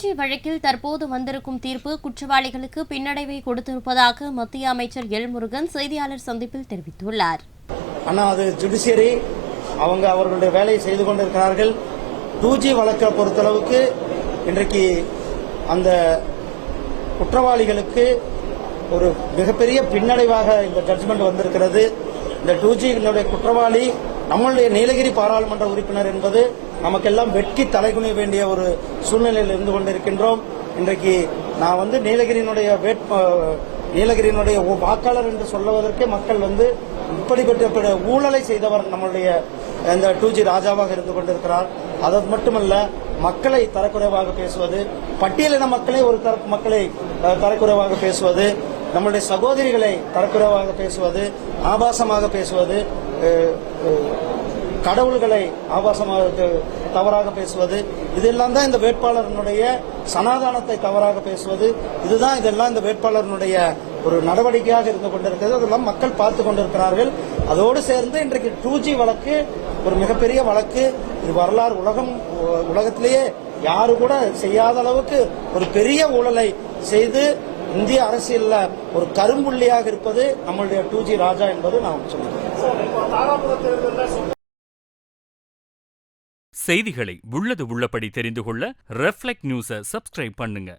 2G வழக்கில் தற்போது வந்திருக்கும் தீர்ப்பு குற்றவாளிகளுக்கு பின்னடைவை கொடுத்திருப்பதாக மத்திய அமைச்சர் எல் முருகன் செய்தியாளர் சந்திப்பில் தெரிவித்துள்ளார். அது ஜுடிஷியரி அவர்களுடைய வேலையை செய்து கொண்டிருக்கிறார்கள். 2G வழக்கை பொறுத்தளவுக்கு இன்றைக்கு அந்த குற்றவாளிகளுக்கு ஒரு மிகப்பெரிய பின்னடைவாக இந்த ஜட்ஜ்மெண்ட் வந்திருக்கிறது. இந்த 2G குற்றவாளி நம்மளுடைய நீலகிரி பாராளுமன்ற உறுப்பினர் என்பது நமக்கெல்லாம் வெட்கி தலைகுனிய வேண்டிய ஒரு சூழ்நிலையில் இருந்து கொண்டிருக்கின்றோம். இன்றைக்கு நான் நீலகிரியினுடைய வாக்காளர் என்று சொல்லுவதற்கே மக்கள் இப்படிப்பட்ட ஊழலை செய்தவர் நம்மளுடைய இந்த 2G ராஜாவாக இருந்து கொண்டிருக்கிறார். அது மட்டுமல்ல, மக்களை தரக்குறைவாக பேசுவது, பட்டியலின மக்களை ஒரு தரப்பு மக்களை தரக்குறைவாக பேசுவது, நம்முடைய சகோதரிகளை தரக்குறைவாக பேசுவது, ஆபாசமாக பேசுவது, கடவுள்களை ஆபாசமாக தவறாக பேசுவது, இதெல்லாம் தான் இந்த வேட்பாளர்களுடைய சனாதானத்தை தவறாக பேசுவது, இதெல்லாம் இந்த வேட்பாளர்களுடைய ஒரு நடவடிக்கையாக இருந்து கொண்டிருக்கிறது. அதெல்லாம் மக்கள் பார்த்து கொண்டிருக்கிறார்கள். அதோடு சேர்ந்து இன்றைக்கு 2G வழக்கு ஒரு மிகப்பெரிய வழக்கு. இது வரலாறு உலகத்திலேயே யாரு கூட செய்யாத அளவுக்கு ஒரு பெரிய ஊழலை செய்து இந்திய அரசியல்ல ஒரு கரும்புள்ளியாக இருப்பது நம்மளுடைய 2G ராஜா என்பது நான் சொல்லுகிறேன். செய்திகளை உள்ளது உள்ளபடி தெரிந்து கொள்ள ரெஃப்ளெக்ட் நியூஸை சப்ஸ்கிரைப் பண்ணுங்க.